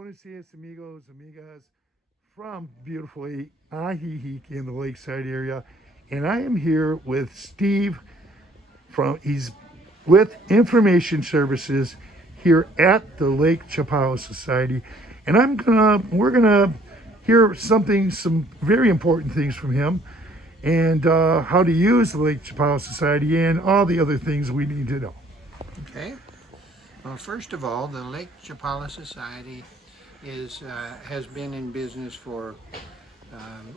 Buenos dias, amigos, amigas, from beautifully AJIJIC in the lakeside area. And I am here with Steve he's with Information Services here at the Lake Chapala Society. And we're gonna hear some very important things from him and how to use the Lake Chapala Society and all the other things we need to know. Okay. Well, first of all, the Lake Chapala Society has been in business for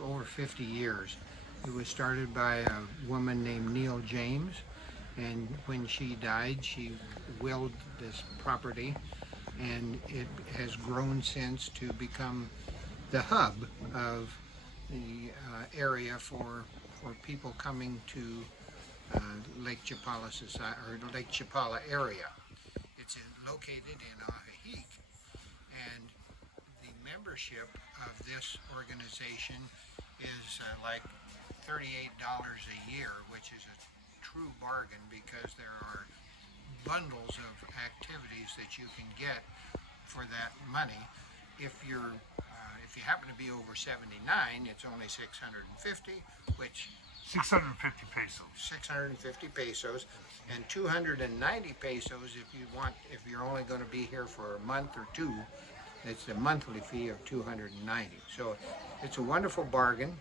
over 50 years. It was started by a woman named Neil James, and when she died, she willed this property, and it has grown since to become the hub of the area for people coming to Lake Chapala Society or the Lake Chapala area. It's located in AJIJIC, and the membership of this organization is like $38 a year, which is a true bargain because there are bundles of activities that you can get for that money. If you happen to be over 79, it's only 650, which 650 pesos. 650 pesos, and 290 pesos if you're only going to be here for a month or two. It's a monthly fee of 290. So it's a wonderful bargain.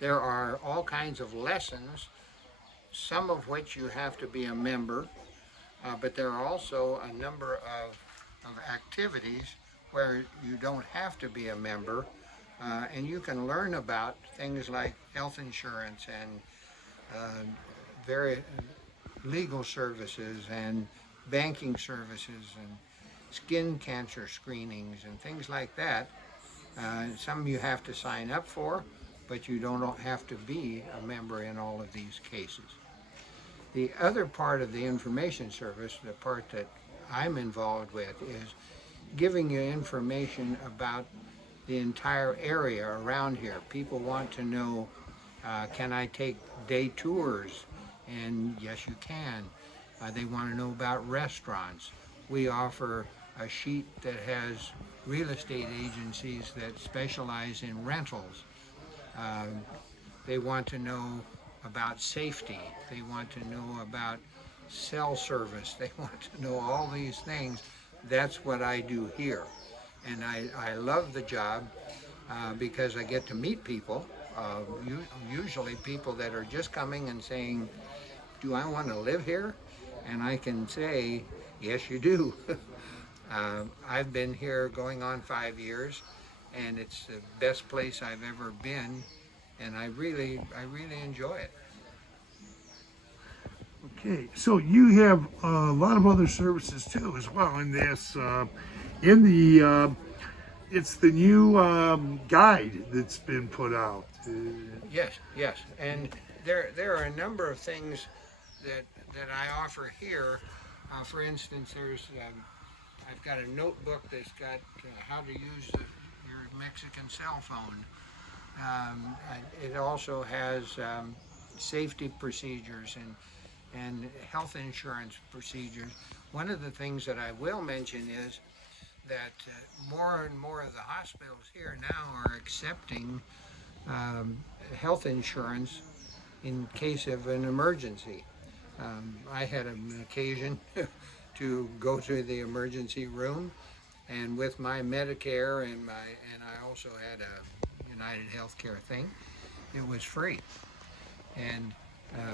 There are all kinds of lessons, some of which you have to be a member, but there are also a number of activities where you don't have to be a member, and you can learn about things like health insurance and very legal services and banking services and skin cancer screenings and things like that. Some you have to sign up for, but you don't have to be a member in all of these cases. The other part of the information service, the part that I'm involved with, is giving you information about the entire area around here. People want to know, can I take day tours? And yes, you can. They want to know about restaurants. We offer a sheet that has real estate agencies that specialize in rentals. They want to know about safety. They want to know about cell service. They want to know all these things. That's what I do here. And I love the job because I get to meet people, usually people that are just coming and saying, do I want to live here? And I can say, yes, you do. I've been here going on 5 years, and it's the best place I've ever been, and I really enjoy it. Okay, so you have a lot of other services too, as well. In this, it's the new guide that's been put out. Yes, and there are a number of things that I offer here. For instance, I've got a notebook that's got how to use your Mexican cell phone. It also has safety procedures and health insurance procedures. One of the things that I will mention is that more and more of the hospitals here now are accepting health insurance in case of an emergency. I had an occasion to go to the emergency room, and with my Medicare and I also had a United Healthcare thing, it was free. And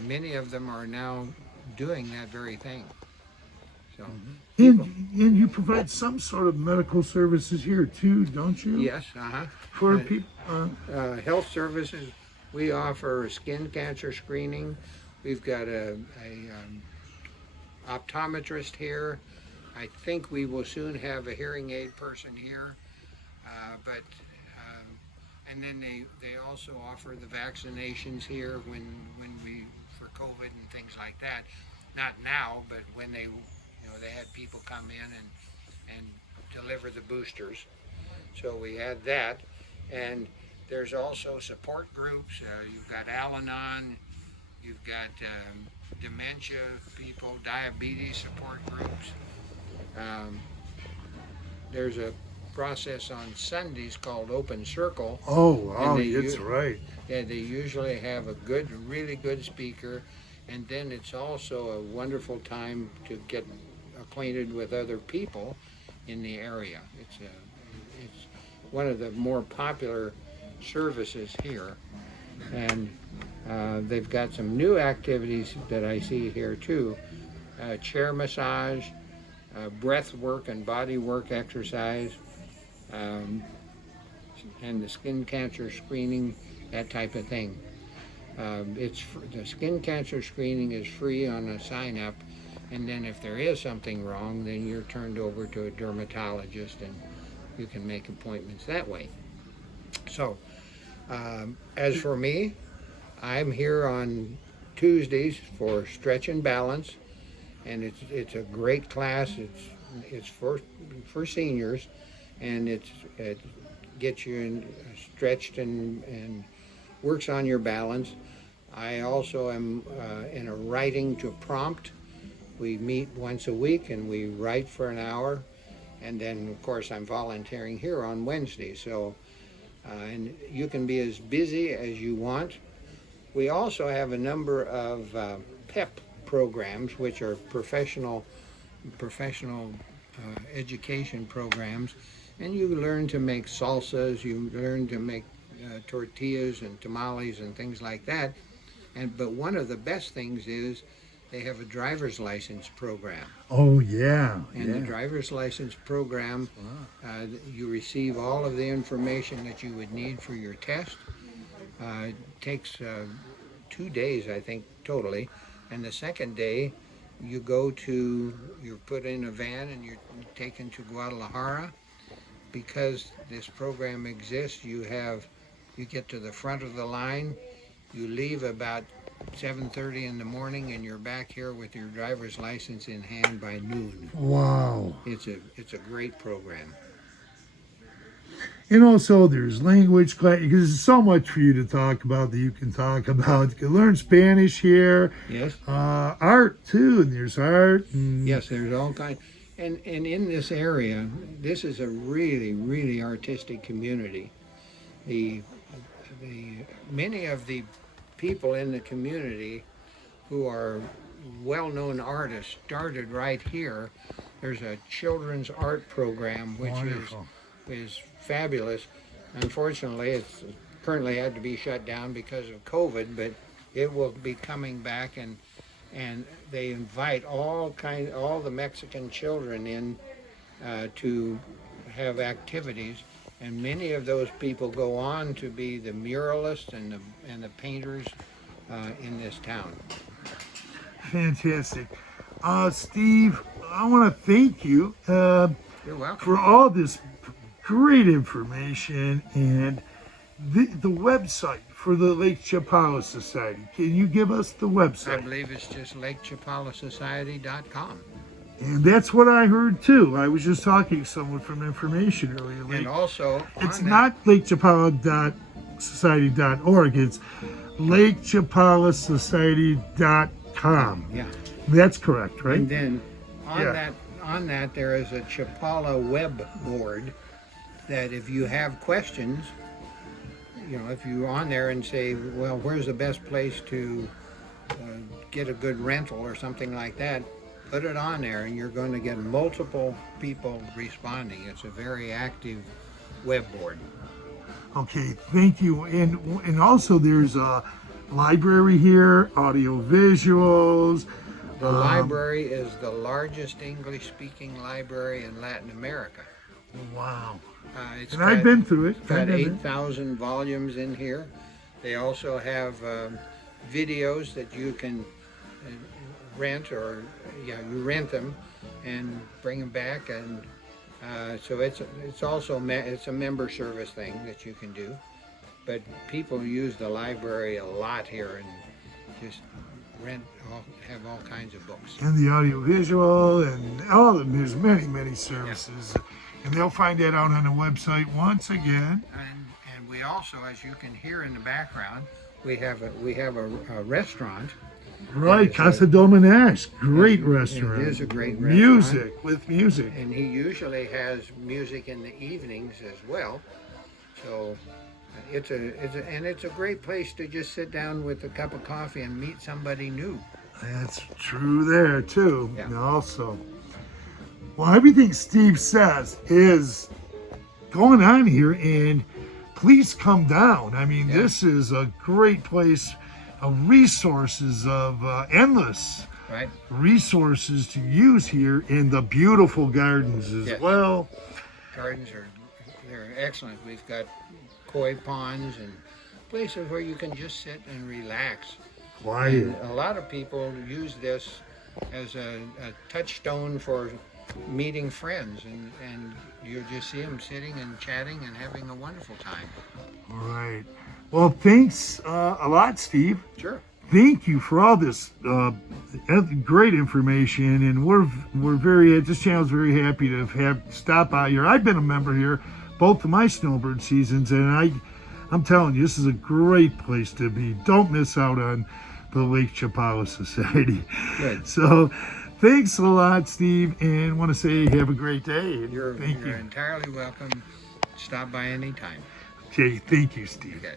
many of them are now doing that very thing. So, And you provide some sort of medical services here too, don't you? yes, For people. health services, we offer skin cancer screening. We've got a optometrist here. I think we will soon have a hearing aid person here, and then they also offer the vaccinations here when for COVID and things like that. Not now, but when they had people come in and deliver the boosters. So we had that, and there's also support groups. You've got Al-Anon, you've got dementia people, diabetes support groups. there's a process on Sundays called Open Circle. Oh, wow, they that's right. Yeah, they usually have a really good speaker, and then it's also a wonderful time to get acquainted with other people in the area. It's one of the more popular services here, and they've got some new activities that I see here too. Chair massage, breath work and body work exercise, and the skin cancer screening, that type of thing. The skin cancer screening is free on a sign up, and then if there is something wrong, then you're turned over to a dermatologist and you can make appointments that way. So as for me, I'm here on Tuesdays for stretch and balance, and it's a great class. It's for seniors, and it gets you stretched and works on your balance. I also am in a writing to prompt. We meet once a week and we write for an hour, and then of course I'm volunteering here on Wednesday. So and you can be as busy as you want. We also have a number of Pep programs, which are professional education programs, and you learn to make salsas, you learn to make tortillas and tamales and things like that. But one of the best things is they have a driver's license program. Oh, yeah. And the driver's license program, you receive all of the information that you would need for your test. It takes 2 days, I think, totally. And the second day, you're put in a van and you're taken to Guadalajara. Because this program exists, you get to the front of the line, you leave about 7:30 in the morning, and you're back here with your driver's license in hand by noon. Wow. It's a great program. And also there's language class, because there's so much for you to talk about that you can talk about. You can learn Spanish here. Yes. Art too, and there's art. And yes, there's all kinds. And in this area, this is a really artistic community. Many of the people in the community who are well-known artists started right here. There's a children's art program which is fabulous. Unfortunately, it's currently had to be shut down because of COVID, but it will be coming back, and they invite all the Mexican children in to have activities, and many of those people go on to be the muralists and the painters in this town. Fantastic. Steve, I want to thank you You're welcome. for all this great information and the website for the Lake Chapala Society. Can you give us the I website? believe it's just LakeChapalaSociety.com. And that's what I heard too. I was just talking to someone from information earlier. And also, It's not lakechapala.society.org. It's lakechapalaSociety.com. Yeah. That's correct, right? And then Yeah. on that there is a Chapala web board that if you have questions, if you're on there and say, well, where's the best place to get a good rental or something like that, put it on there and you're going to get multiple people responding. It's a very active web board. Okay, thank you. And also there's a library here, audio visuals. The library is the largest English-speaking library in Latin America. Wow. It's And I've been through it. got 8,000 volumes in here. They also have videos that you can rent, or you rent them and bring them back, and so it's also it's a member service thing that you can do. But people use the library a lot here and just have all kinds of books. And the audio visual and all of them. There's many services. Yeah. And they'll find that out on the website once again. And we also, as you can hear in the background, we have a restaurant, Right, It's Casa Dominex, great it restaurant. is a great restaurant. Music, with music. And he usually has music in the evenings as well. So it's a great place to just sit down with a cup of coffee and meet somebody new. That's true there too. Yeah. And also, well, everything Steve says is going on here, and please come down. I mean, Yeah. this is a great place of resources, of endless Right? resources to use here, in the beautiful gardens as Yes. well. Gardens they're excellent. We've got koi ponds and places where you can just sit and relax. Quiet. And a lot of people use this as a touchstone for meeting friends, and you just see them sitting and chatting and having a wonderful time. All right. Well, thanks a lot, Steve. Sure. Thank you for all this great information, and we're very, this channel's very happy to have stop by here. I've been a member here both of my snowbird seasons, and I'm telling you, this is a great place to be. Don't miss out on the Lake Chapala Society. Good. So thanks a lot, Steve, and want to say have a great day. And You're thank you. entirely welcome. Stop by anytime. Okay, thank you, Steve. Okay.